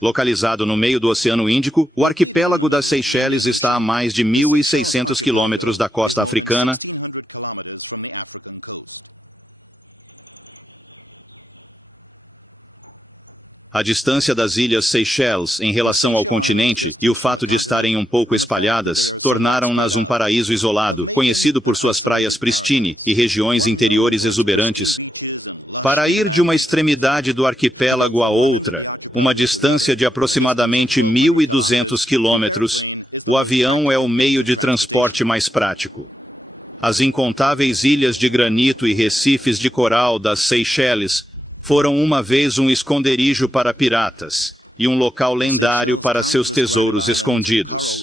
Localizado no meio do Oceano Índico, o arquipélago das Seychelles está a mais de 1.600 quilômetros da costa africana. A distância das ilhas Seychelles em relação ao continente e o fato de estarem um pouco espalhadas tornaram-nas um paraíso isolado, conhecido por suas praias pristine e regiões interiores exuberantes. Para ir de uma extremidade do arquipélago à outra, uma distância de aproximadamente 1.200 quilômetros, o avião é o meio de transporte mais prático. As incontáveis ilhas de granito e recifes de coral das Seychelles foram uma vez um esconderijo para piratas e um local lendário para seus tesouros escondidos.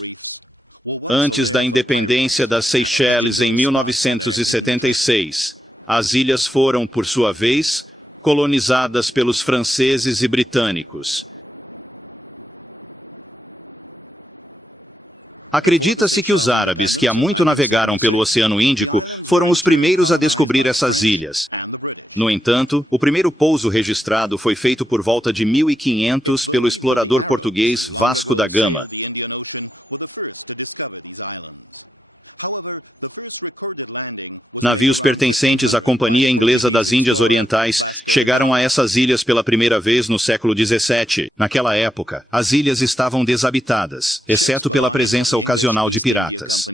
Antes da independência das Seychelles em 1976, as ilhas foram, por sua vez, colonizadas pelos franceses e britânicos. Acredita-se que os árabes, que há muito navegaram pelo Oceano Índico, foram os primeiros a descobrir essas ilhas. No entanto, o primeiro pouso registrado foi feito por volta de 1500 pelo explorador português Vasco da Gama. Navios pertencentes à Companhia Inglesa das Índias Orientais chegaram a essas ilhas pela primeira vez no século XVII. Naquela época, as ilhas estavam desabitadas, exceto pela presença ocasional de piratas.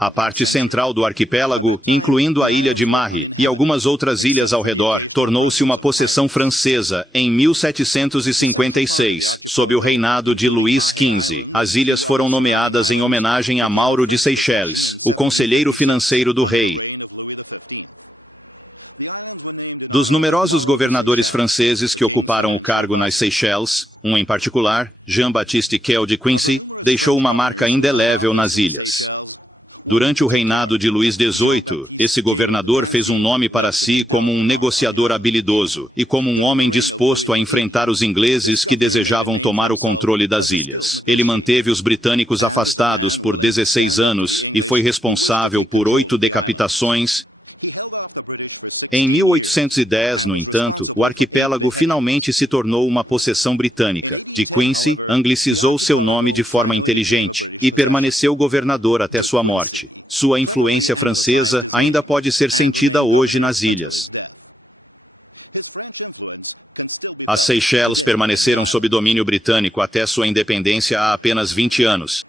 A parte central do arquipélago, incluindo a ilha de Mahe e algumas outras ilhas ao redor, tornou-se uma possessão francesa em 1756, sob o reinado de Luís XV. As ilhas foram nomeadas em homenagem a Mauro de Seychelles, o conselheiro financeiro do rei. Dos numerosos governadores franceses que ocuparam o cargo nas Seychelles, um em particular, Jean-Baptiste Kell de Quincy, deixou uma marca indelével nas ilhas. Durante o reinado de Luís XVIII, esse governador fez um nome para si como um negociador habilidoso e como um homem disposto a enfrentar os ingleses que desejavam tomar o controle das ilhas. Ele manteve os britânicos afastados por 16 anos e foi responsável por 8 decapitações. Em 1810, no entanto, o arquipélago finalmente se tornou uma possessão britânica. De Quincy anglicizou seu nome de forma inteligente e permaneceu governador até sua morte. Sua influência francesa ainda pode ser sentida hoje nas ilhas. As Seychelles permaneceram sob domínio britânico até sua independência há apenas 20 anos.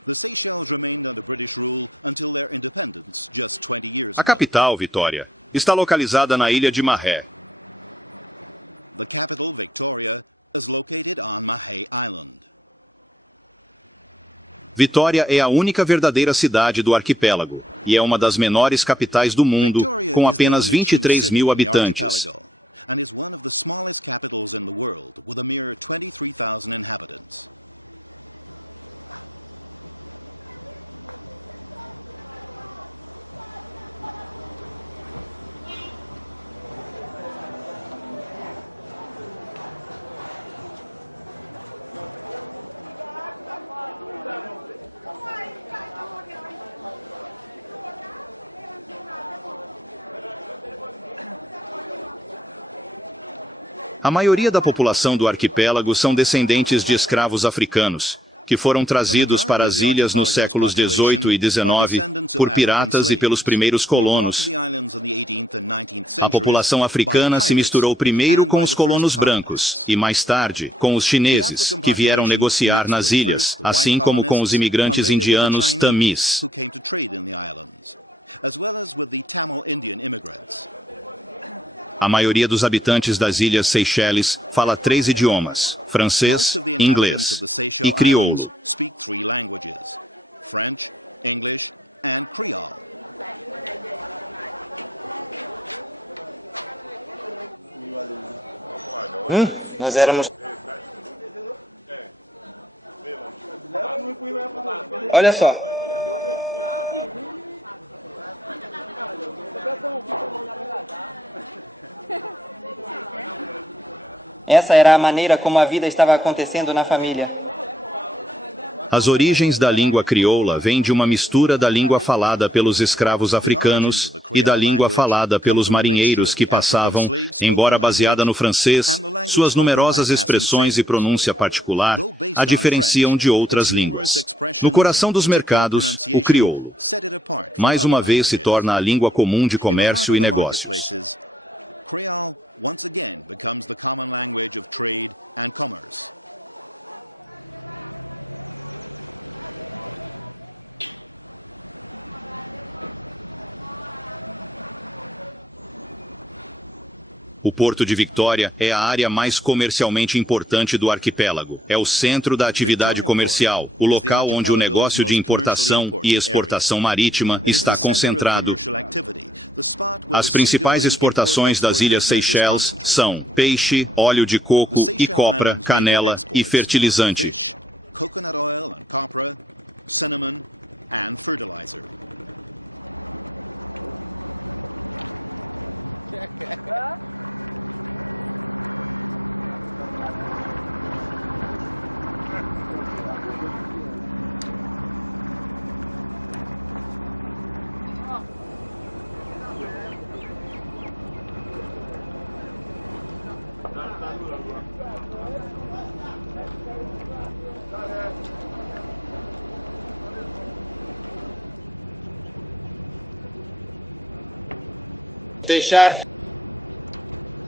A capital, Vitória, está localizada na ilha de Mahé. The capital, Victoria, is located on Mahé Island. Vitória é a única verdadeira cidade do arquipélago e é uma das menores capitais do mundo, com apenas 23 mil habitantes. And is one of the smallest capitals in the world, with a mere 23,000 inhabitants. A maioria da população do arquipélago são descendentes de escravos africanos, que foram trazidos para as ilhas nos séculos XVIII e XIX por piratas e pelos primeiros colonos. A população africana se misturou primeiro com os colonos brancos e, mais tarde, com os chineses, que vieram negociar nas ilhas, assim como com os imigrantes indianos Tamis. A maioria dos habitantes das ilhas Seychelles fala 3 idiomas: francês, inglês e crioulo. French, English and Creole. Nós éramos... Olha só. Essa era a maneira como a vida estava acontecendo na família. As origens da língua crioula vêm de uma mistura da língua falada pelos escravos africanos e da língua falada pelos marinheiros que passavam, embora baseada no francês, suas numerosas expressões e pronúncia particular a diferenciam de outras línguas. No coração dos mercados, o crioulo, mais uma vez, se torna a língua comum de comércio e negócios. Creole once again becomes the common language of trade and commerce. O Porto de Vitória é a área mais comercialmente importante do arquipélago. É o centro da atividade comercial, o local onde o negócio de importação e exportação marítima está concentrado. As principais exportações das Ilhas Seychelles são peixe, óleo de coco e copra, canela e fertilizante. Coconut oil and copra, cinnamon and fertilizer.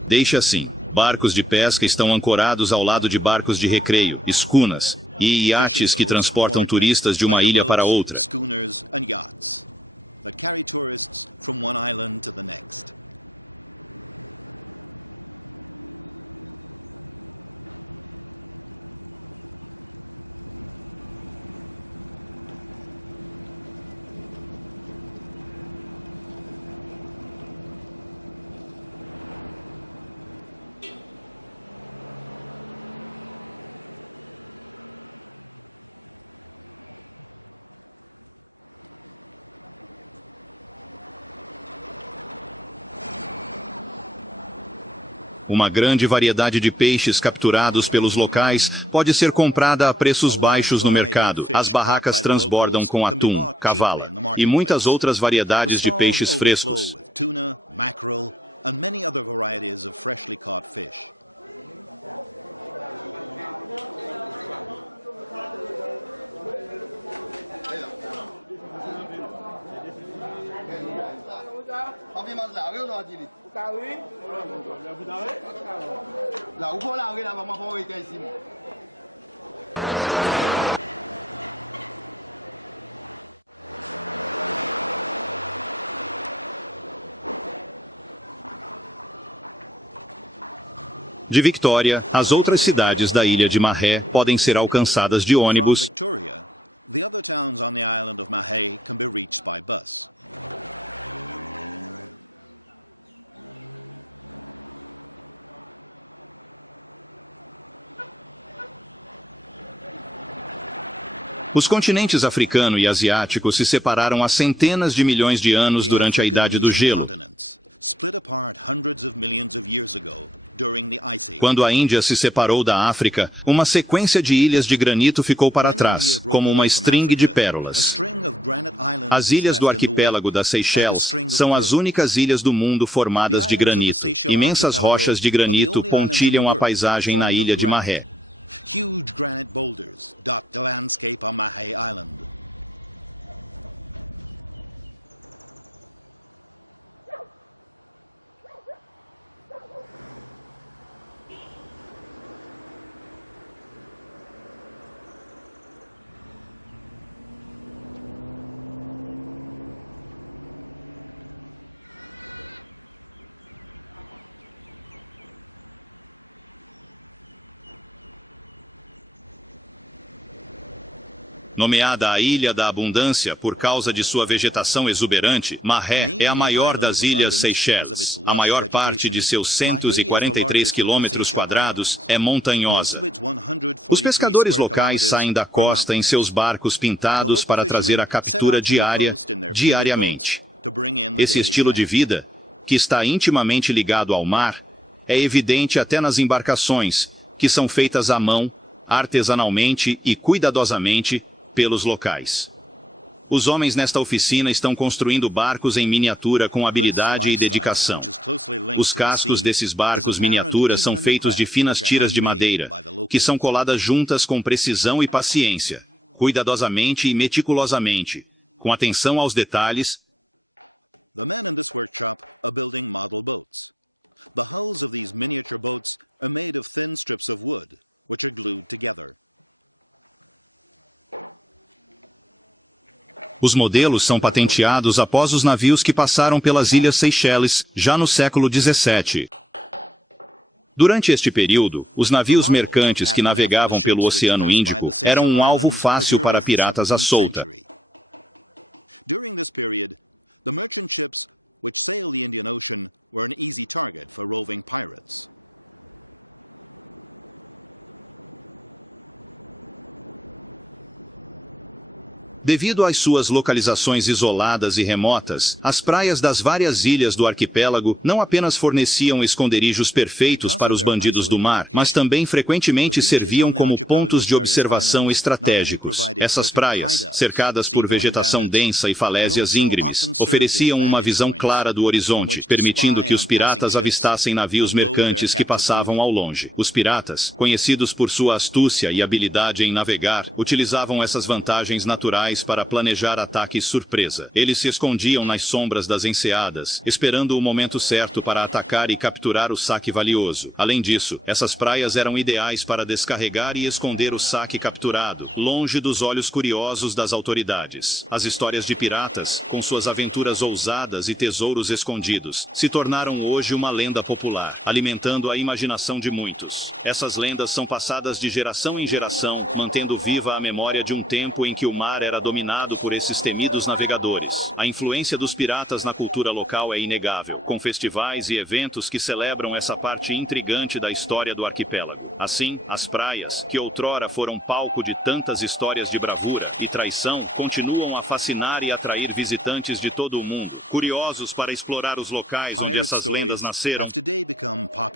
Deixa assim. Barcos de pesca estão ancorados ao lado de barcos de recreio, escunas, e iates que transportam turistas de uma ilha para outra. Schooners and yachts that carry tourists from one island to the next. Uma grande variedade de peixes capturados pelos locais pode ser comprada a preços baixos no mercado. As barracas transbordam com atum, cavala e muitas outras variedades de peixes frescos. Tuna, mackerel, and many other varieties of freshly caught fish. De Victoria, as outras cidades da ilha de Mahé podem ser alcançadas de From ônibus. Victoria, the other towns on the island of Mahé can be reached by bus. Os continentes africano e asiático se separaram há centenas de milhões de anos durante a Idade do Gelo. Split apart hundreds of millions of years ago during the Ice Age. Quando a Índia se separou da África, uma sequência de ilhas de granito ficou para trás, como uma string de pérolas. As ilhas do arquipélago das Seychelles são as únicas ilhas do mundo formadas de granito. Imensas rochas de granito pontilham a paisagem na ilha de Mahé. Huge granite boulders dot the landscape on Mahé Island. Nomeada a Ilha da Abundância por causa de sua vegetação exuberante, Mahé é a maior das ilhas Seychelles. A maior parte de seus 143 quilômetros quadrados é montanhosa. Os pescadores locais saem da costa em seus barcos pintados para trazer a captura diariamente. Esse estilo de vida, que está intimamente ligado ao mar, é evidente até nas embarcações, que são feitas à mão, artesanalmente e cuidadosamente, pelos locais. Os homens nesta oficina estão construindo barcos em miniatura com habilidade e dedicação. Os cascos desses barcos miniatura são feitos de finas tiras de madeira, que são coladas juntas com precisão e paciência, cuidadosamente e meticulosamente, com atenção aos detalhes. The men in this workshop are building model boats. The hulls of these miniature boats are made of thin strips of wood, which are glued together. Os modelos são patenteados após os navios que passaram pelas Ilhas Seychelles, já no século XVII. Durante este período, os navios mercantes que navegavam pelo Oceano Índico eram um alvo fácil para piratas à solta. During this period, the merchant ships which sailed the Indian Ocean were an easy target for roving pirates. Devido às suas localizações isoladas e remotas, as praias das várias ilhas do arquipélago não apenas forneciam esconderijos perfeitos para os bandidos do mar, mas também frequentemente serviam como pontos de observação estratégicos. Essas praias, cercadas por vegetação densa e falésias íngremes, ofereciam uma visão clara do horizonte, permitindo que os piratas avistassem navios mercantes que passavam ao longe. Os piratas, conhecidos por sua astúcia e habilidade em navegar, utilizavam essas vantagens naturais para planejar ataques surpresa. Eles se escondiam nas sombras das enseadas, esperando o momento certo para atacar e capturar o saque valioso. Além disso, essas praias eram ideais para descarregar e esconder o saque capturado, longe dos olhos curiosos das autoridades. As histórias de piratas, com suas aventuras ousadas e tesouros escondidos, se tornaram hoje uma lenda popular, alimentando a imaginação de muitos. Essas lendas são passadas de geração em geração, mantendo viva a memória de um tempo em que o mar era dominado por esses temidos navegadores. A influência dos piratas na cultura local é inegável, com festivais e eventos que celebram essa parte intrigante da história do arquipélago. Assim, as praias, que outrora foram palco de tantas histórias de bravura e traição, continuam a fascinar e atrair visitantes de todo o mundo, curiosos para explorar os locais onde essas lendas nasceram.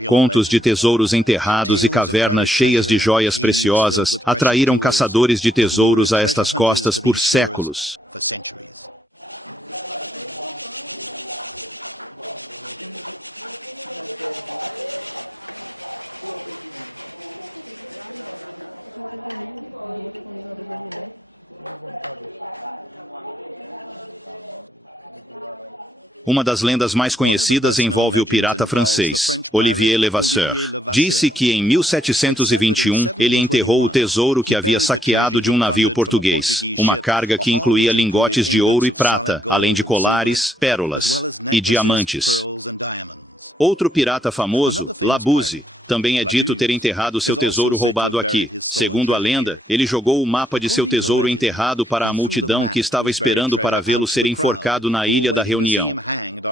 Contos de tesouros enterrados e cavernas cheias de joias preciosas atraíram caçadores de tesouros a estas costas por séculos. Uma das lendas mais conhecidas envolve o pirata francês, Olivier Levasseur. Disse que em 1721 ele enterrou o tesouro que havia saqueado de um navio português, uma carga que incluía lingotes de ouro e prata, além de colares, pérolas e diamantes. Outro pirata famoso, Labuse, também é dito ter enterrado seu tesouro roubado aqui. Segundo a lenda, ele jogou o mapa de seu tesouro enterrado para a multidão que estava esperando para vê-lo ser enforcado na Ilha da Reunião.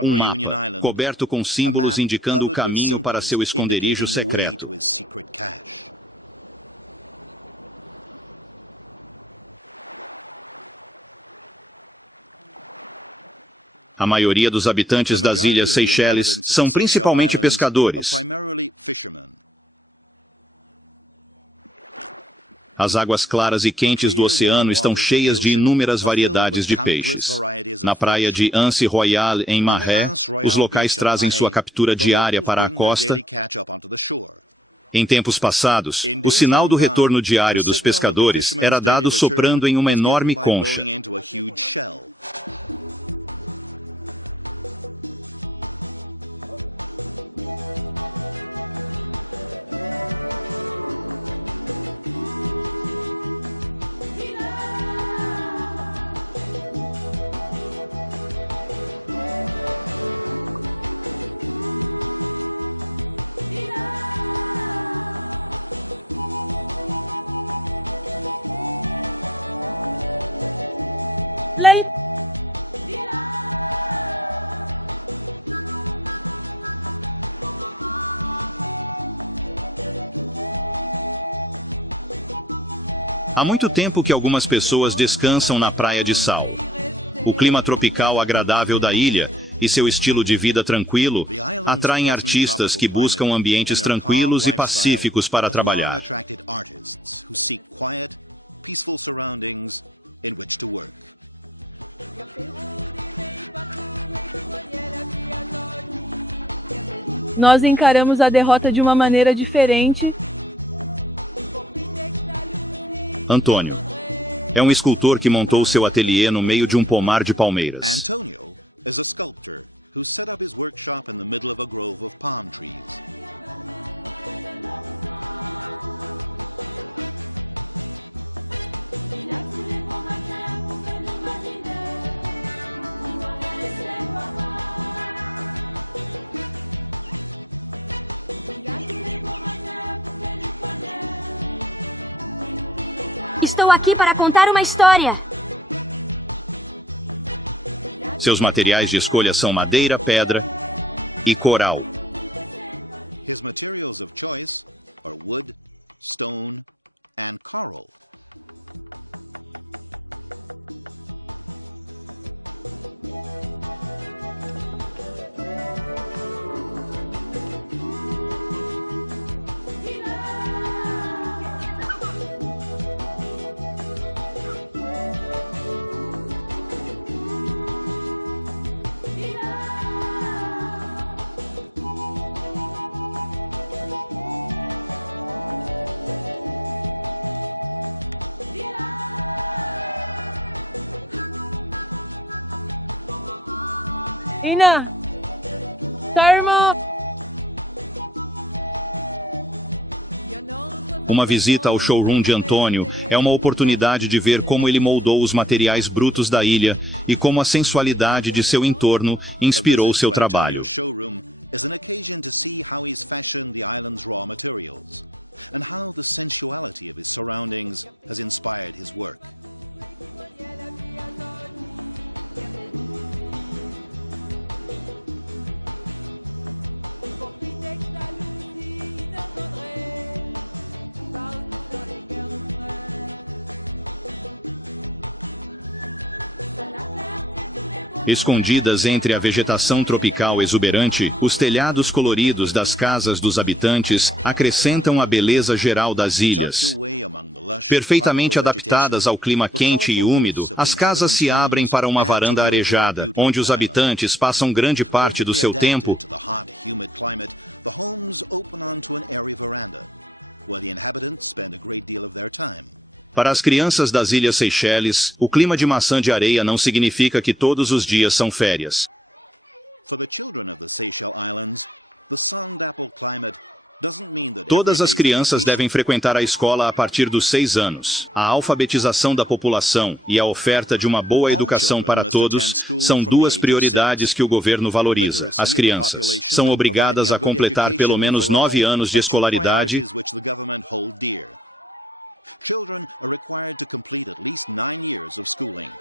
Um mapa, coberto com símbolos indicando o caminho para seu esconderijo secreto. A maioria dos habitantes das Ilhas Seychelles são principalmente pescadores. As águas claras e quentes do oceano estão cheias de inúmeras variedades de peixes. Na praia de Anse Royal, em Mahé, os locais trazem sua captura diária para a costa. Em tempos passados, o sinal do retorno diário dos pescadores era dado soprando em uma enorme concha. Há muito tempo que algumas pessoas descansam na Praia de Sal. O clima tropical agradável da ilha e seu estilo de vida tranquilo atraem artistas que buscam ambientes tranquilos e pacíficos para trabalhar. in which to work. Nós encaramos a derrota de uma maneira diferente. Antônio é um escultor que montou seu ateliê no meio de um pomar de palmeiras. Antonio is a sculptor who set up his workshop in the middle of a grove of palm trees. Estou aqui para contar uma história. Seus materiais de escolha são madeira, pedra e coral. His materials of choice are wood, stone, and coral. Ina! Sarmo! Uma visita ao showroom de Antônio é uma oportunidade de ver como ele moldou os materiais brutos da ilha e como a sensualidade de seu entorno inspirou seu trabalho. A showroom is an occasion to see how he's fashioned the island's raw materials and how the sensuality of his surroundings has inspired his work. Escondidas entre a vegetação tropical exuberante, os telhados coloridos das casas dos habitantes acrescentam a beleza geral das ilhas. Perfeitamente adaptadas ao clima quente e úmido, as casas se abrem para uma varanda arejada, onde os habitantes passam grande parte do seu tempo. Para as crianças das Ilhas Seychelles, o clima de maçã de areia não significa que todos os dias são férias. Todas as crianças devem frequentar a escola a partir dos 6 anos. A alfabetização da população e a oferta de uma boa educação para todos são duas prioridades que o governo valoriza. As crianças são obrigadas a completar pelo menos 9 anos de escolaridade. Children are required to complete at least 9 years of schooling.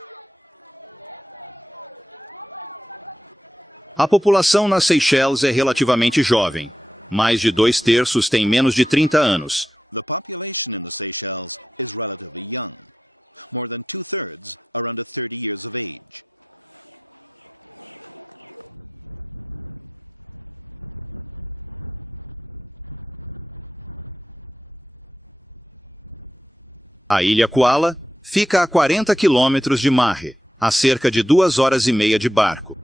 A população nas Seychelles é relativamente jovem. Mais de 2/3 têm menos de 30 anos. The population in the Seychelles is relatively young. More than 2/3 are under 30 years of age. A ilha Kuala fica a 40 quilômetros de Mahé, a cerca de 2 horas e meia de barco.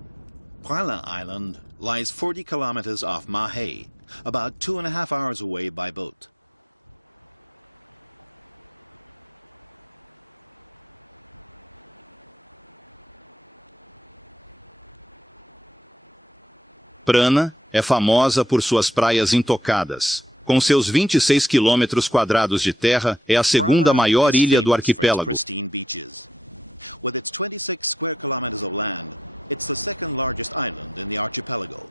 Kuala Island lies 40 kilometers off Mahé, about 2.5 hours away by boat. Prana é famosa por suas praias intocadas. Com seus 26 quilômetros quadrados de terra, é a segunda maior ilha do arquipélago. With its 26 square kilometers of land, it's the second largest island in the archipelago.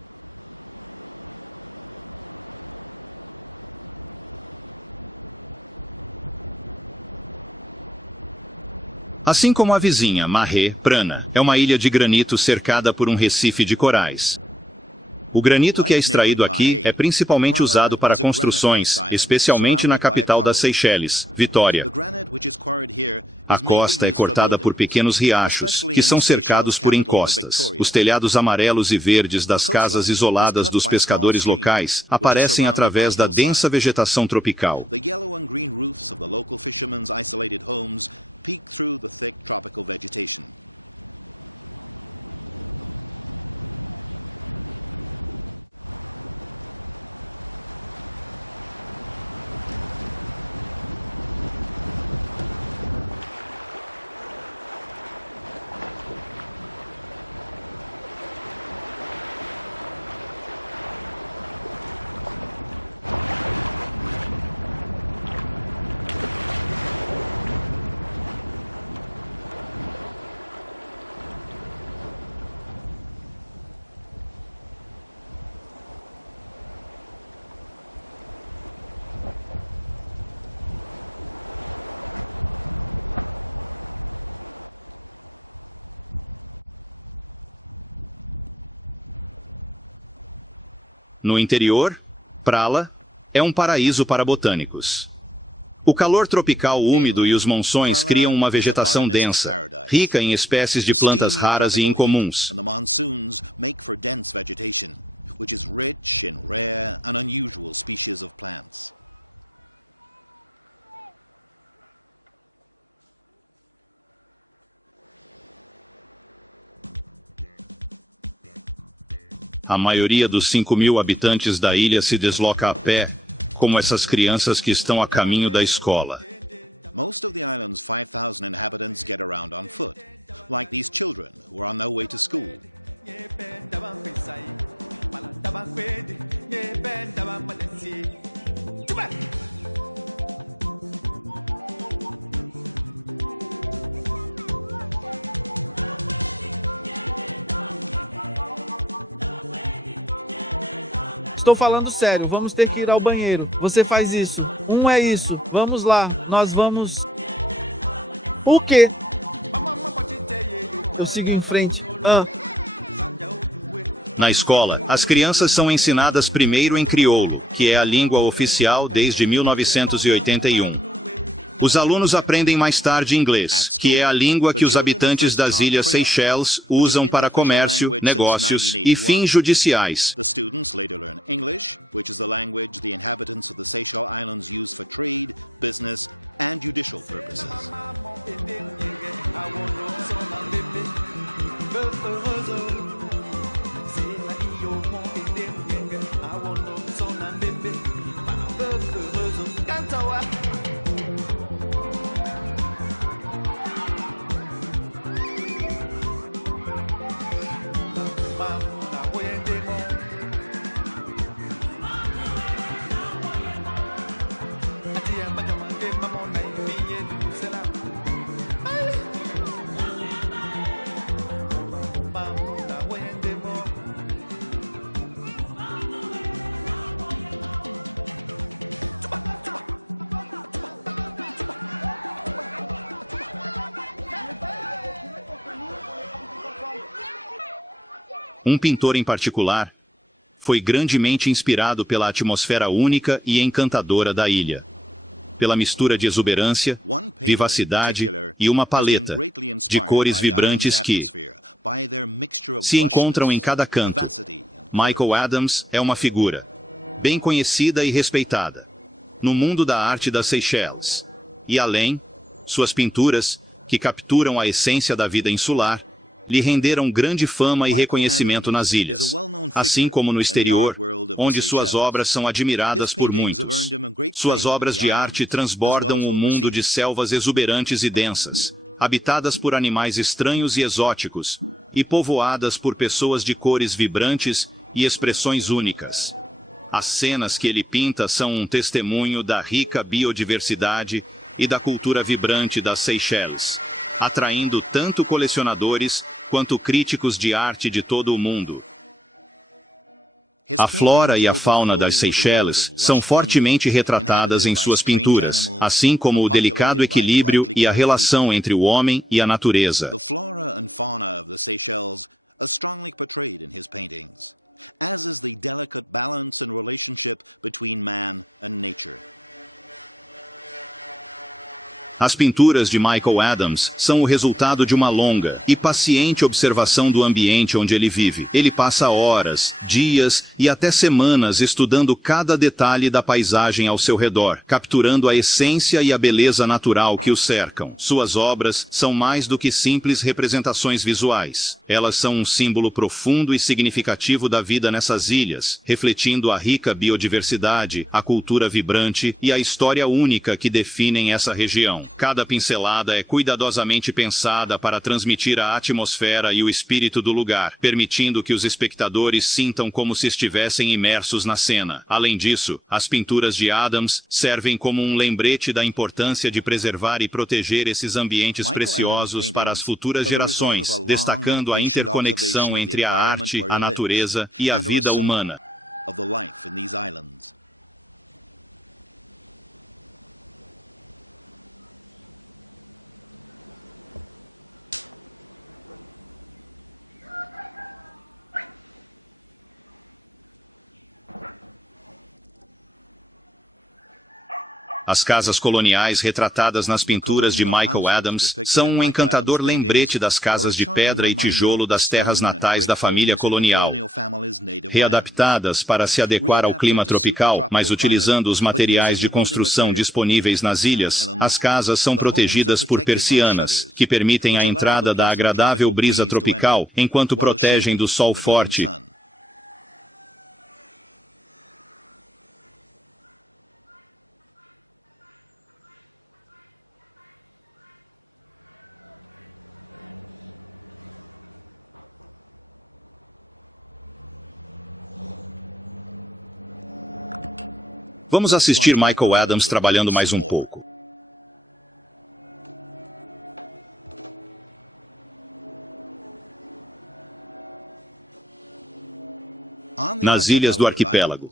Assim como a vizinha, Mahé, Prana, é uma ilha de granito cercada por um recife de corais. O granito que é extraído aqui é principalmente usado para construções, especialmente na capital das Seychelles, Vitória. A costa é cortada por pequenos riachos, que são cercados por encostas. Os telhados amarelos e verdes das casas isoladas dos pescadores locais aparecem através da densa vegetação tropical. No interior, Prala é um paraíso para botânicos. O calor tropical úmido e os monções criam uma vegetação densa, rica em espécies de plantas raras e incomuns. A maioria dos 5.000 habitantes da ilha se desloca a pé, como essas crianças que estão a caminho da escola. Most of the island's 5,000 inhabitants get around on foot, like these children who are on their way to school. Estou falando sério, vamos ter que ir ao banheiro. Você faz isso. É isso. Vamos lá, nós vamos... O quê? Eu sigo em frente. Na escola, as crianças são ensinadas primeiro em crioulo, que é a língua oficial desde 1981. Os alunos aprendem mais tarde inglês, que é a língua que os habitantes das Ilhas Seychelles usam para comércio, negócios e fins judiciais. The students later learn English, which is the language the inhabitants of the Seychelles Islands use for trade, business, and judicial purposes. Um pintor em particular foi grandemente inspirado pela atmosfera única e encantadora da ilha, pela mistura de exuberância, vivacidade e uma paleta de cores vibrantes que se encontram em cada canto. Michael Adams é uma figura bem conhecida e respeitada no mundo da arte das Seychelles. E além, suas pinturas, que capturam a essência da vida insular, lhe renderam grande fama e reconhecimento nas ilhas, assim como no exterior, onde suas obras são admiradas por muitos. Suas obras de arte transbordam um mundo de selvas exuberantes e densas, habitadas por animais estranhos e exóticos, e povoadas por pessoas de cores vibrantes e expressões únicas. As cenas que ele pinta são um testemunho da rica biodiversidade e da cultura vibrante das Seychelles, atraindo tanto colecionadores quanto críticos de arte de todo o mundo. A flora e a fauna das Seychelles são fortemente retratadas em suas pinturas, assim como o delicado equilíbrio e a relação entre o homem e a natureza. The flora and fauna of the Seychelles are strongly portrayed in his paintings, as is the delicate balance and relationship between man and nature. As pinturas de Michael Adams são o resultado de uma longa e paciente observação do ambiente onde ele vive. Ele passa horas, dias e até semanas estudando cada detalhe da paisagem ao seu redor, capturando a essência e a beleza natural que o cercam. Suas obras são mais do que simples representações visuais. Elas são um símbolo profundo e significativo da vida nessas ilhas, refletindo a rica biodiversidade, a cultura vibrante e a história única que definem essa região. Cada pincelada é cuidadosamente pensada para transmitir a atmosfera e o espírito do lugar, permitindo que os espectadores sintam como se estivessem imersos na cena. Além disso, as pinturas de Adams servem como um lembrete da importância de preservar e proteger esses ambientes preciosos para as futuras gerações, destacando a interconexão entre a arte, a natureza e a vida humana. As casas coloniais retratadas nas pinturas de Michael Adams são um encantador lembrete das casas de pedra e tijolo das terras natais da família colonial. Readaptadas para se adequar ao clima tropical, mas utilizando os materiais de construção disponíveis nas ilhas, as casas são protegidas por persianas, que permitem a entrada da agradável brisa tropical, enquanto protegem do sol forte. Vamos assistir Michael Adams trabalhando mais um pouco. Nas ilhas do arquipélago.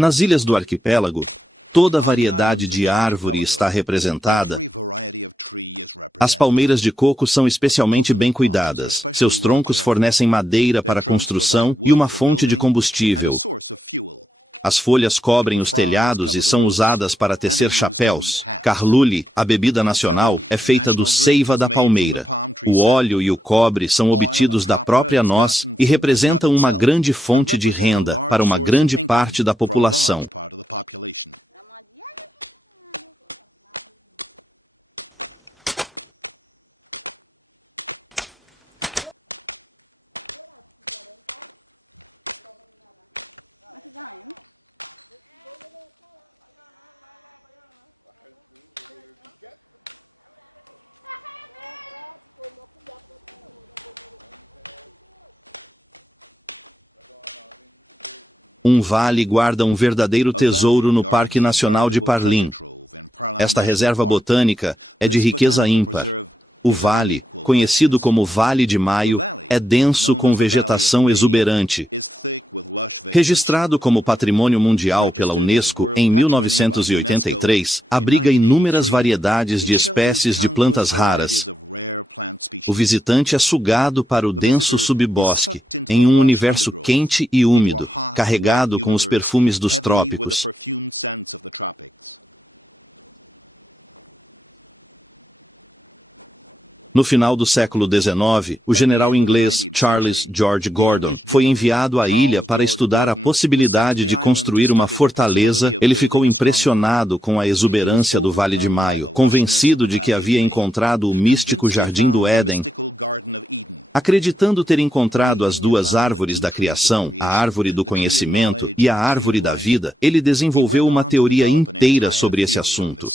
Nas ilhas do arquipélago, toda a variedade de árvore está representada. As palmeiras de coco são especialmente bem cuidadas. Seus troncos fornecem madeira para a construção e uma fonte de combustível. As folhas cobrem os telhados e são usadas para tecer chapéus. Carlule, a bebida nacional, é feita do seiva da palmeira. O óleo e o cobre são obtidos da própria noz e representam uma grande fonte de renda para uma grande parte da população. Um vale guarda um verdadeiro tesouro no Parque Nacional de Parlin. Esta reserva botânica é de riqueza ímpar. O vale, conhecido como Vale de Maio, é denso com vegetação exuberante. Registrado como Patrimônio Mundial pela Unesco em 1983, abriga inúmeras variedades de espécies de plantas raras. O visitante é sugado para o denso subbosque, em um universo quente e úmido, carregado com os perfumes dos trópicos. No final do século XIX, o general inglês Charles George Gordon foi enviado à ilha para estudar a possibilidade de construir uma fortaleza. Ele ficou impressionado com a exuberância do Vale de Maio, convencido de que havia encontrado o místico Jardim do Éden. Acreditando ter encontrado as duas árvores da criação, a árvore do conhecimento e a árvore da vida, ele desenvolveu uma teoria inteira sobre esse assunto.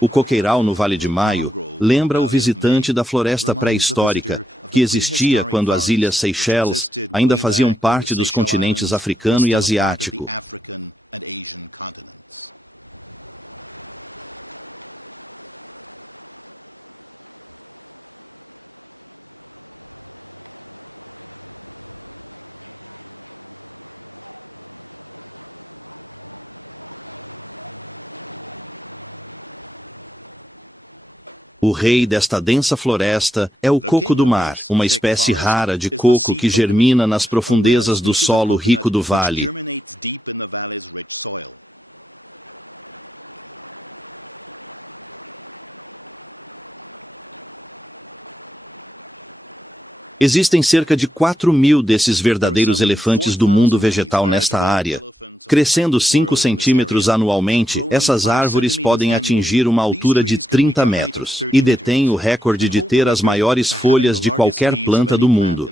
O coqueiral no Vale de Maio lembra o visitante da floresta pré-histórica, que existia quando as ilhas Seychelles ainda faziam parte dos continentes africano e asiático. O rei desta densa floresta é o coco do mar, uma espécie rara de coco que germina nas profundezas do solo rico do vale. Existem cerca de 4.000 desses verdadeiros elefantes do mundo vegetal nesta área. Crescendo 5 centímetros anualmente, essas árvores podem atingir uma altura de 30 metros e detêm o recorde de ter as maiores folhas de qualquer planta do mundo.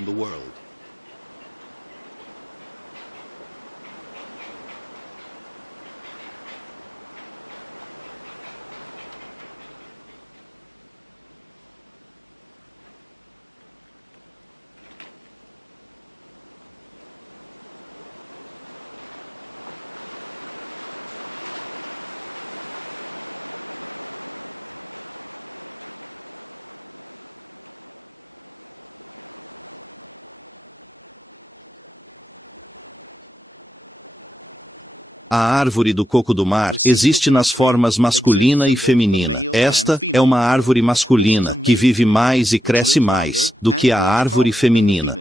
A árvore do coco do mar existe nas formas masculina e feminina. Esta é uma árvore masculina, que vive mais e cresce mais do que a árvore feminina.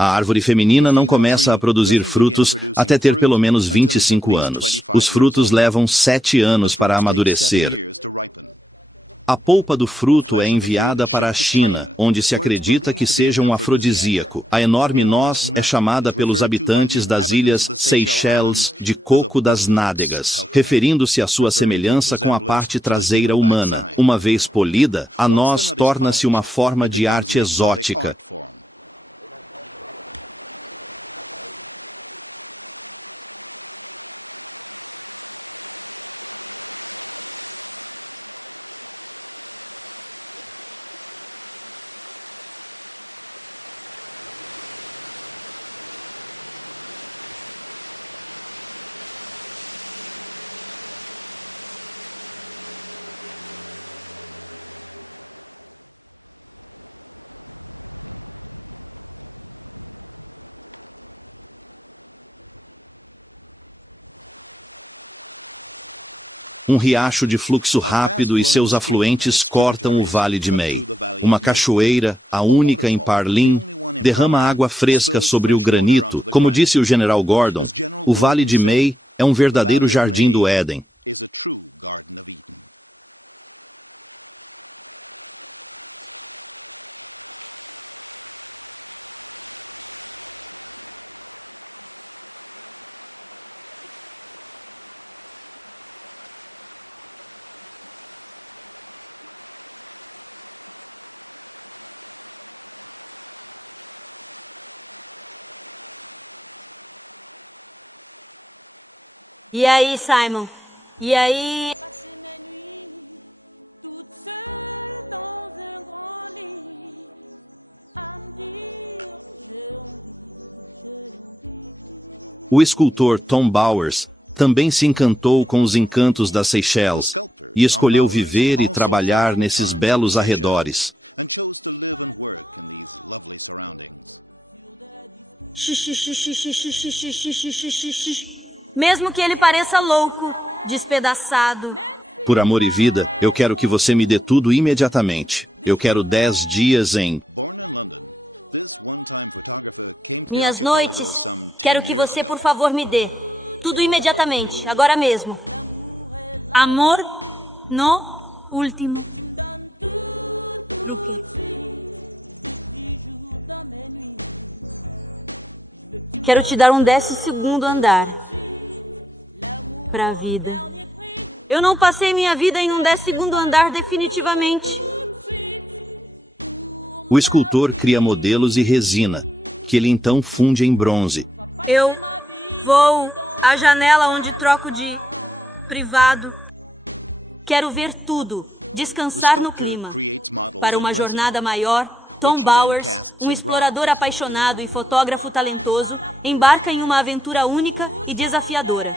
A árvore feminina não começa a produzir frutos até ter pelo menos 25 anos. Os frutos levam 7 anos para amadurecer. A polpa do fruto é enviada para a China, onde se acredita que seja um afrodisíaco. A enorme noz é chamada pelos habitantes das ilhas Seychelles de coco das nádegas, referindo-se à sua semelhança com a parte traseira humana. Uma vez polida, a noz torna-se uma forma de arte exótica. Um riacho de fluxo rápido e seus afluentes cortam o Vale de Maio. Uma cachoeira, a única em Parlin, derrama água fresca sobre o granito. Como disse o general Gordon, o Vale de Maio é um verdadeiro jardim do Éden. E aí, Simon? E aí? O escultor Tom Bowers também se encantou com os encantos das Seychelles e escolheu viver e trabalhar nesses belos arredores. And chose to live and work in these lovely surroundings. Mesmo que ele pareça louco, despedaçado. Por amor e vida, eu quero que você me dê tudo imediatamente. Eu quero 10 dias em... Born in London, this one-time photographer came to the Minhas archipelago noites, some 10 quero que years você, ago. por favor, me dê. Tudo imediatamente, agora mesmo. Amor no último. Quero te dar um 12º andar pra vida. Eu não passei minha vida em um 12º andar definitivamente. O escultor cria modelos e resina, que ele então funde em bronze. Eu vou à janela onde troco de privado. Quero ver tudo, descansar no clima. Para uma jornada maior, Tom Bowers, um explorador apaixonado e fotógrafo talentoso, embarca em uma aventura única e desafiadora.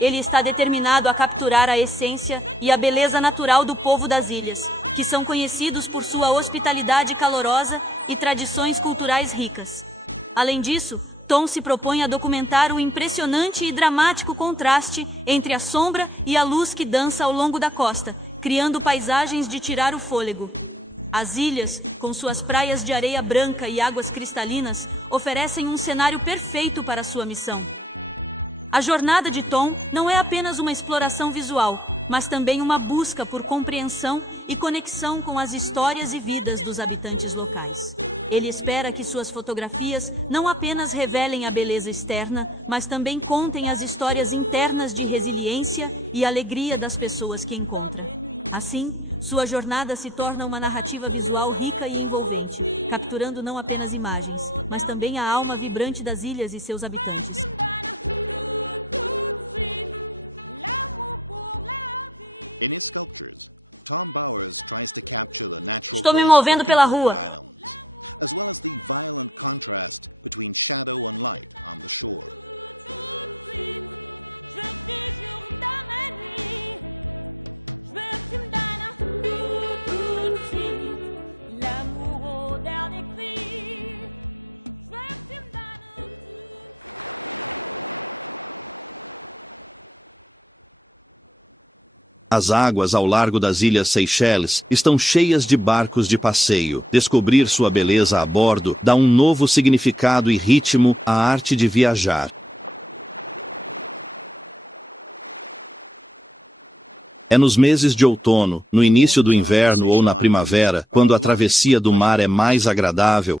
Ele está determinado a capturar a essência e a beleza natural do povo das ilhas, que são conhecidos por sua hospitalidade calorosa e tradições culturais ricas. Além disso, Tom se propõe a documentar o impressionante e dramático contraste entre a sombra e a luz que dança ao longo da costa, criando paisagens de tirar o fôlego. As ilhas, com suas praias de areia branca e águas cristalinas, oferecem um cenário perfeito para sua missão. A jornada de Tom não é apenas uma exploração visual, mas também uma busca por compreensão e conexão com as histórias e vidas dos habitantes locais. Ele espera que suas fotografias não apenas revelem a beleza externa, mas também contem as histórias internas de resiliência e alegria das pessoas que encontra. Assim, sua jornada se torna uma narrativa visual rica e envolvente, capturando não apenas imagens, mas também a alma vibrante das ilhas e seus habitantes. In his sculptures, Tom Bowers tries to capture the natural Estou me grace of movendo the pela people of rua. the islands, as well as the violent contrast between shadow and light on the shore. As águas ao largo das ilhas Seychelles estão cheias de barcos de passeio. Descobrir sua beleza a bordo dá um novo significado e ritmo à arte de viajar. É nos meses de outono, no início do inverno ou na primavera, quando a travessia do mar é mais agradável.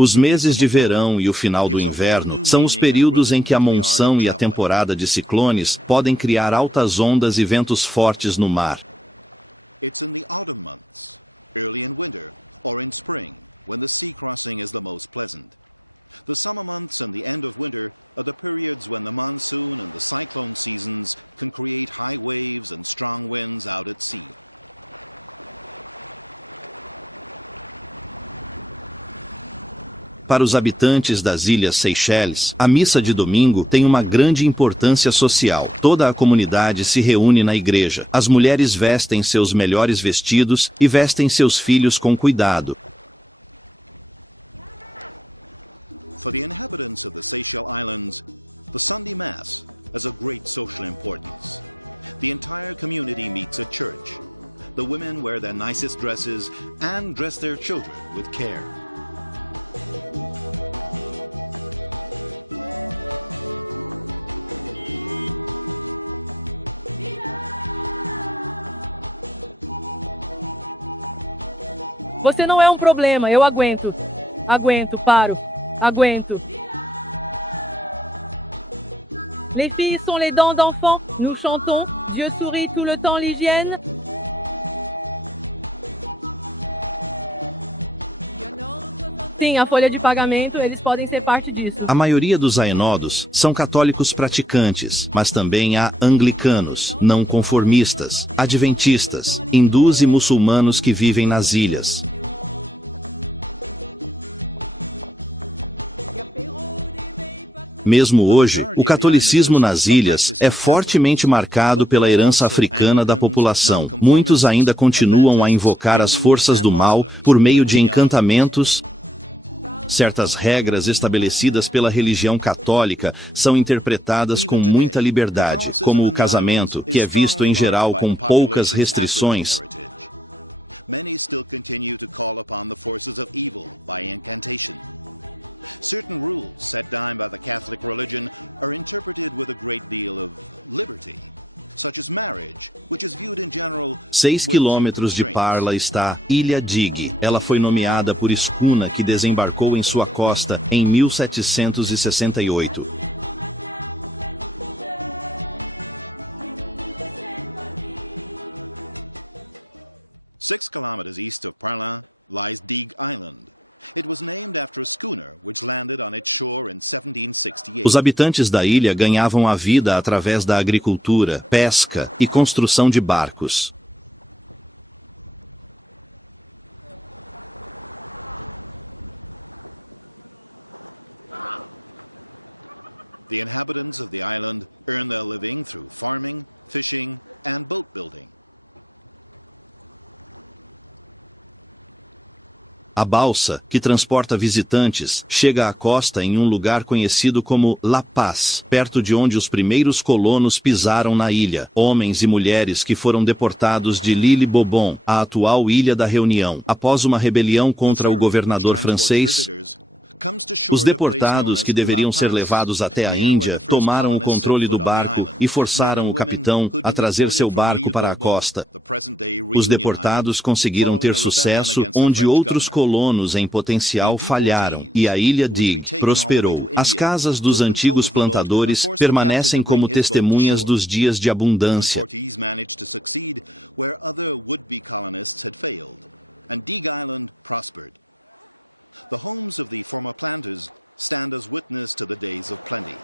Os meses de verão e o final do inverno são os períodos em que a monção e a temporada de ciclones podem criar altas ondas e ventos fortes no mar. It's in the autumn months, early in winter, or in spring, when the sea crossing is the most pleasant. The summer months and the end of winter are the periods when the monsoon and the cyclone seasons can create high waves and strong winds out at sea. Para os habitantes das ilhas Seychelles, a missa de domingo tem uma grande importância social. Toda a comunidade se reúne na igreja. As mulheres vestem seus melhores vestidos e vestem seus filhos com cuidado. For the inhabitants of the Seychelles Islands, the Sunday Mass has a great social importance. The entire community meets at church. The women wear their nicest dresses and dress their children with care. Você não é um problema, eu aguento. Aguento, paro. Aguento. Les filles sont les dents d'enfant. Nous chantons. Dieu sourit tout le temps l'hygiène. Sim, a folha de pagamento, eles podem ser parte disso. A maioria dos aenodos são católicos praticantes, mas também há anglicanos, não conformistas, adventistas, hindus e muçulmanos que vivem nas ilhas. Mesmo hoje, o catolicismo nas ilhas é fortemente marcado pela herança africana da população. Muitos ainda continuam a invocar as forças do mal por meio de encantamentos. Certas regras estabelecidas pela religião católica são interpretadas com muita liberdade, como o casamento, que é visto em geral com poucas restrições. Many still continue to call upon the forces of evil by incantation. Certain rules set down by the Catholic religion are interpreted with a great deal of liberty, such as marriage, which is viewed in general 6 quilômetros de Parla está Ilha Dig. Ela foi nomeada por escuna que desembarcou em sua costa em 1768. 6 kilometers east of Parla lies Dig Island. It was named after a schooner which landed on its shore in 1768. Os habitantes da ilha ganhavam a vida através da agricultura, pesca e construção de barcos. The inhabitants of the island earn their living through farming, fishing, and boat building. A balsa, que transporta visitantes, chega à costa em um lugar conhecido como La Paz, perto de onde os primeiros colonos pisaram na ilha, homens e mulheres que foram deportados de l'Île Bourbon, a atual Ilha da Reunião, após uma rebelião contra o governador francês. Os deportados, que deveriam ser levados até a Índia, tomaram o controle do barco e forçaram o capitão a trazer seu barco para a costa. Os deportados conseguiram ter sucesso onde outros colonos em potencial falharam, e a Ilha Dig prosperou. As casas dos antigos plantadores permanecem como testemunhas dos dias de abundância. The homes of the former planters stand as witness to the days of plenty.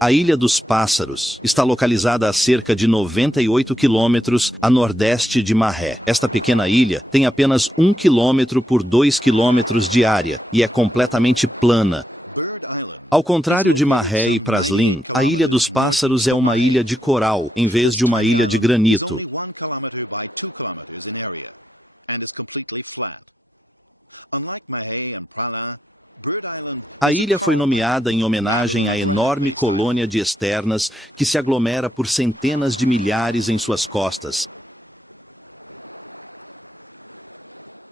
A Ilha dos Pássaros está localizada a cerca de 98 quilômetros a nordeste de Mahé. Esta pequena ilha tem apenas 1 quilômetro por 2 quilômetros de área e é completamente plana. Ao contrário de Mahé e Praslin, a Ilha dos Pássaros é uma ilha de coral, em vez de uma ilha de granito. A ilha foi nomeada em homenagem à enorme colônia de esternas que se aglomera por centenas de milhares em suas costas.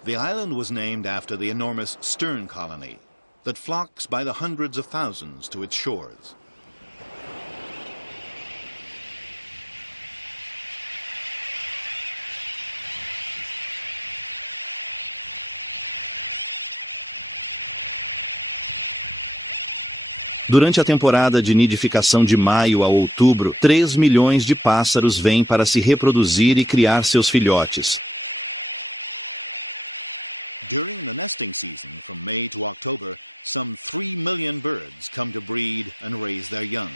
The island was named after the enormous stern colony that flocks by the hundreds of thousands to its shores. Durante a temporada de nidificação de maio a outubro, 3 milhões de pássaros vêm para se reproduzir e criar seus filhotes. During the nesting season from May to October, some 3 million birds come to breed and raise their young.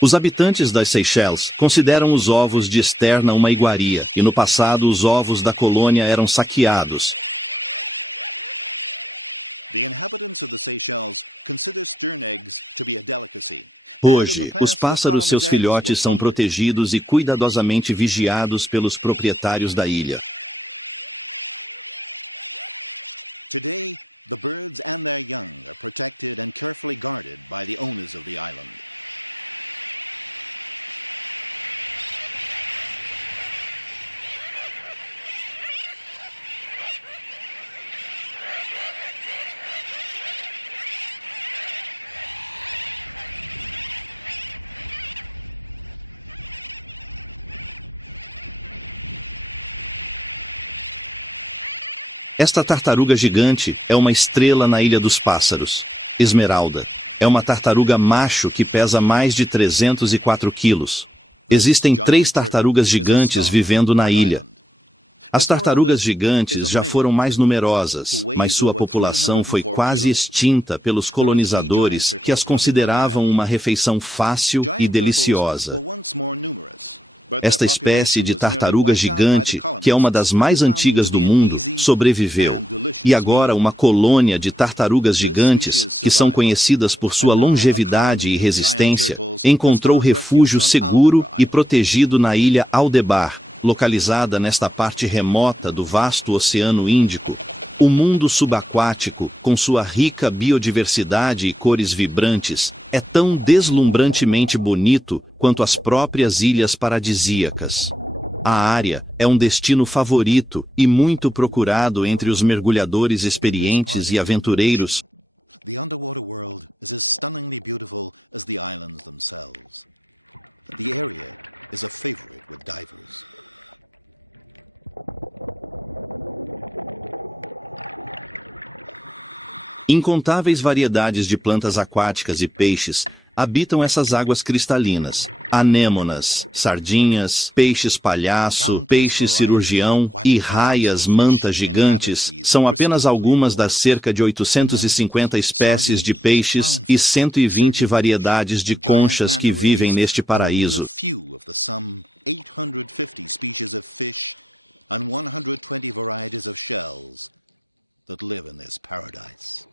Os habitantes das Seychelles consideram os ovos de esterna uma iguaria, e no passado os ovos da colônia eram saqueados. The inhabitants of the Seychelles consider stern eggs to be a delicacy. Hoje, os pássaros seus filhotes são protegidos e cuidadosamente vigiados pelos proprietários da ilha. Today, the birds and their young are protected and carefully guarded by the owners of the island. Esta tartaruga gigante é uma estrela na Ilha dos Pássaros. Esmeralda é uma tartaruga macho que pesa mais de 304 quilos. Existem 3 tartarugas gigantes vivendo na ilha. As tartarugas gigantes já foram mais numerosas, mas sua população foi quase extinta pelos colonizadores que as consideravam uma refeição fácil e deliciosa. Esta espécie de tartaruga gigante, que é uma das mais antigas do mundo, sobreviveu. E agora uma colônia de tartarugas gigantes, que são conhecidas por sua longevidade e resistência, encontrou refúgio seguro e protegido na ilha Aldebar, localizada nesta parte remota do vasto Oceano Índico. O mundo subaquático, com sua rica biodiversidade e cores vibrantes, é tão deslumbrantemente bonito quanto as próprias ilhas paradisíacas. A área é um destino favorito e muito procurado entre os mergulhadores experientes e aventureiros. The underwater world is as stunningly beautiful as the islands themselves. The area is a favorite with divers. Incontáveis variedades de plantas aquáticas e peixes habitam essas águas cristalinas. Anêmonas, sardinhas, peixes palhaço, peixes cirurgião e raias-manta gigantes são apenas algumas das cerca de 850 espécies de peixes e 120 variedades de conchas que vivem neste paraíso. And 120 varieties of shells that live in this paradise.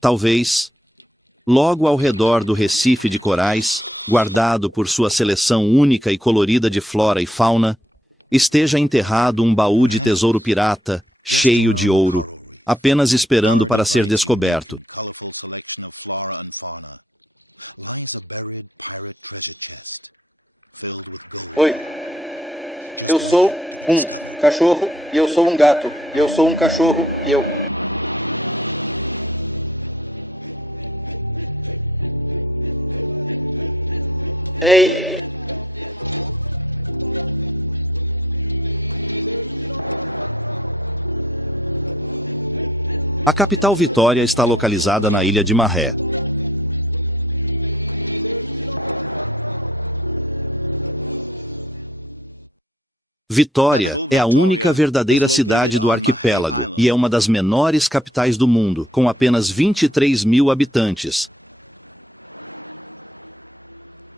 Talvez, logo ao redor do recife de corais, guardado por sua seleção única e colorida de flora e fauna, esteja enterrado um baú de tesouro pirata, cheio de ouro, apenas esperando para ser descoberto. Oi, eu sou um cachorro e eu sou um gato. Eu sou um cachorro e eu... Ei! A capital Vitória está localizada na ilha de Mahé. Vitória é a única verdadeira cidade do arquipélago e é uma das menores capitais do mundo, com apenas 23 mil habitantes.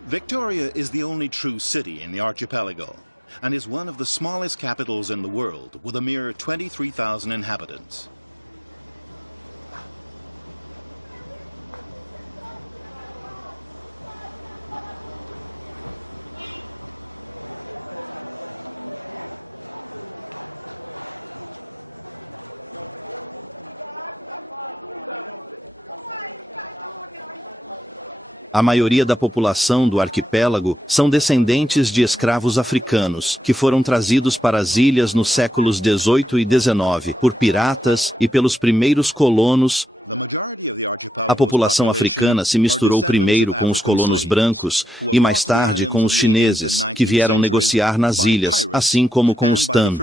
Victoria is the only true city in the archipelago, and is one of the smallest capitals in the world, with a mere 23,000 inhabitants. A maioria da população do arquipélago são descendentes de escravos africanos, que foram trazidos para as ilhas nos séculos 18 e 19 por piratas e pelos primeiros colonos. A população africana se misturou primeiro com os colonos brancos e mais tarde com os chineses, que vieram negociar nas ilhas, assim como com os Tan.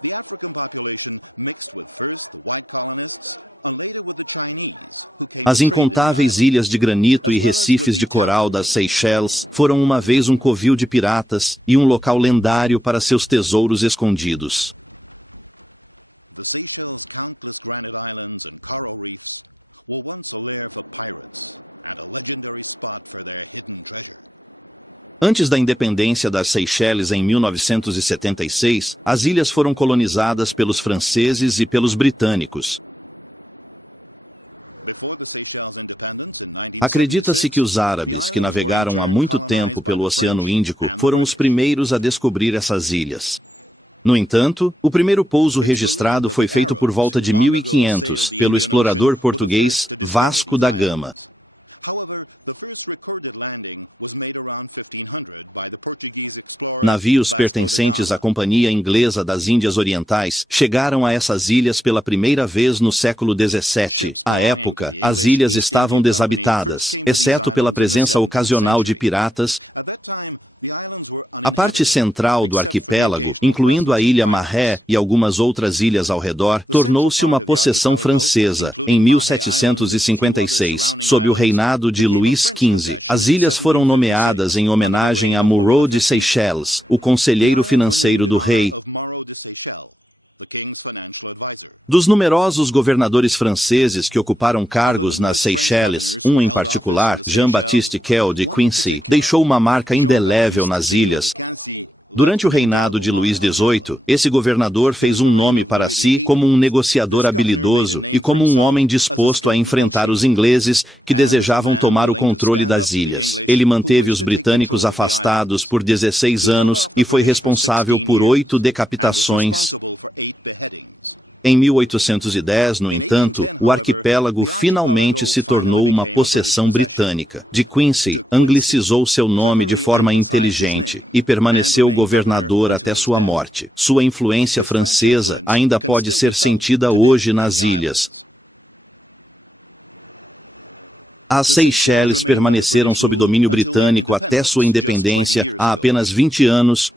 The African population mixed with first the white colonists and later with the Chinese, who came to As trade in the incontáveis island. ilhas de granito e recifes de coral das Seychelles foram uma vez um covil de piratas e um local lendário para seus tesouros escondidos. The Seychelles' countless granite islands and coral reefs were once a lair for pirates and a legendary spot for their hidden treasure. Antes da independência das Seychelles em 1976, as ilhas foram colonizadas pelos franceses e pelos britânicos. Acredita-se que os árabes, que navegaram há muito tempo pelo Oceano Índico, foram os primeiros a descobrir essas ilhas. No entanto, o primeiro pouso registrado foi feito por volta de 1500 pelo explorador português Vasco da Gama. Navios pertencentes à Companhia Inglesa das Índias Orientais chegaram a essas ilhas pela primeira vez no século XVII. À época, as ilhas estavam desabitadas, exceto pela presença ocasional de piratas. A parte central do arquipélago, incluindo a ilha Mahé e algumas outras ilhas ao redor, tornou-se uma possessão francesa em 1756, sob o reinado de Luís XV. As ilhas foram nomeadas em homenagem a Moreau de Seychelles, o conselheiro financeiro do rei. Dos numerosos governadores franceses que ocuparam cargos nas Seychelles, um em particular, Jean-Baptiste Kell de Quincy, deixou uma marca indelével nas ilhas. Durante o reinado de Luís XVIII, esse governador fez um nome para si como um negociador habilidoso e como um homem disposto a enfrentar os ingleses que desejavam tomar o controle das ilhas. Ele manteve os britânicos afastados por 16 anos e foi responsável por 8 decapitações. Em 1810, no entanto, o arquipélago finalmente se tornou uma possessão britânica. De Quincy anglicizou seu nome de forma inteligente e permaneceu governador até sua morte. Sua influência francesa ainda pode ser sentida hoje nas ilhas. As Seychelles permaneceram sob domínio britânico até sua independência há apenas 20 anos.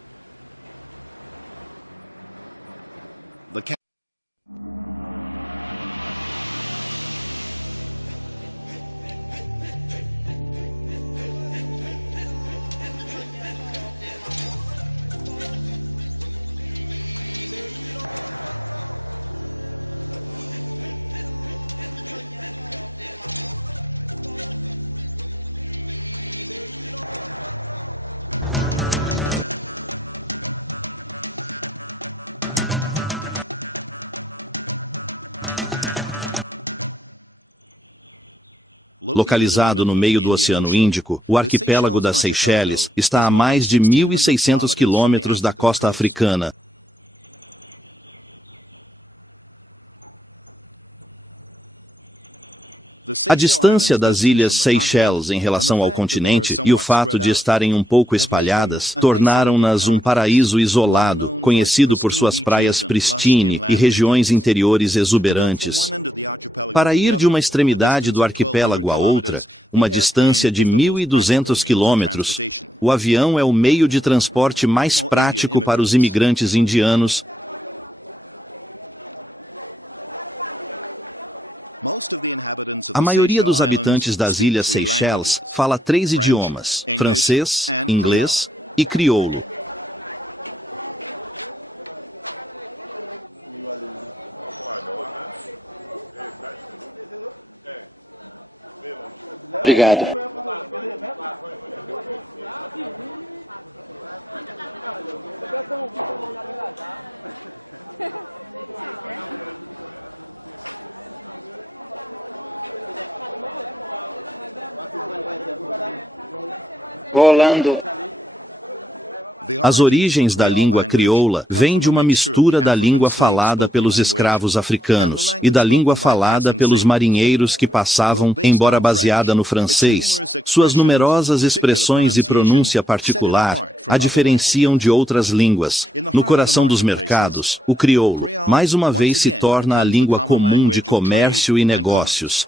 Localizado no meio do Oceano Índico, o arquipélago das Seychelles está a mais de 1.600 quilômetros da costa africana. A distância das ilhas Seychelles em relação ao continente e o fato de estarem um pouco espalhadas tornaram-nas um paraíso isolado, conhecido por suas praias pristine e regiões interiores exuberantes. Para ir de uma extremidade do arquipélago à outra, uma distância de 1.200 quilômetros, o avião é o meio de transporte mais prático para os imigrantes indianos. A maioria dos habitantes das ilhas Seychelles fala 3 idiomas: francês, inglês e crioulo. Obrigado. Rolando. As origens da língua crioula vêm de uma mistura da língua falada pelos escravos africanos e da língua falada pelos marinheiros que passavam, embora baseada no francês. Suas numerosas expressões e pronúncia particular a diferenciam de outras línguas. No coração dos mercados, o crioulo, mais uma vez, se torna a língua comum de comércio e negócios.